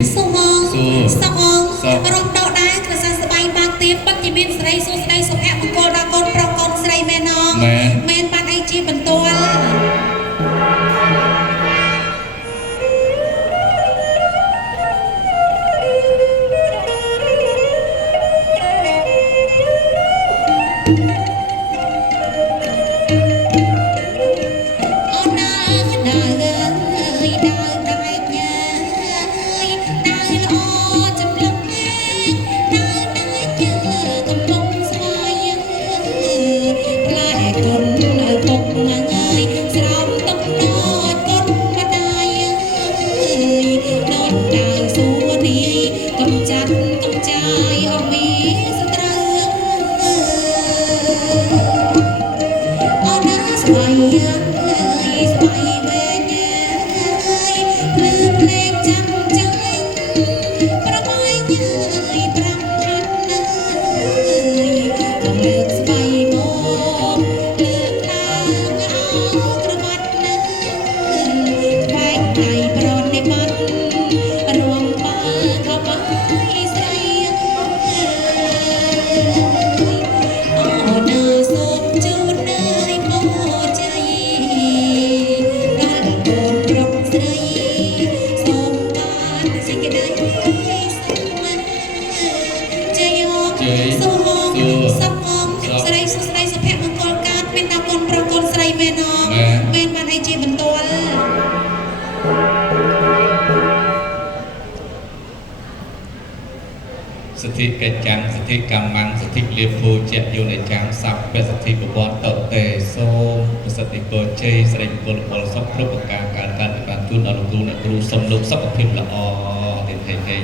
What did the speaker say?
សុំងសុំងសុំរំដោដែរក្រសាស្បាយបាក់ទៀតពិតជាមានស្រីសួស្ដីសុភមង្គលដល់កូនប្រុសកូនស្រីមែនអងមែនបានអីជាបន្ទាល់សិទ្ធិកិច្ចចាំសិទ្ធិកម្មੰសិទ្ធិលៀបភូជាយនចាំស័ព្ទបសិទ្ធិបវរតតេសូមប្រសិទ្ធិពរជ័យស្រីមង្គលពលសុខគ្រប់ប្រការការការជូនដល់លោកគ្រូអ្នកគ្រូសូមលោកសុខភាពល្អទេ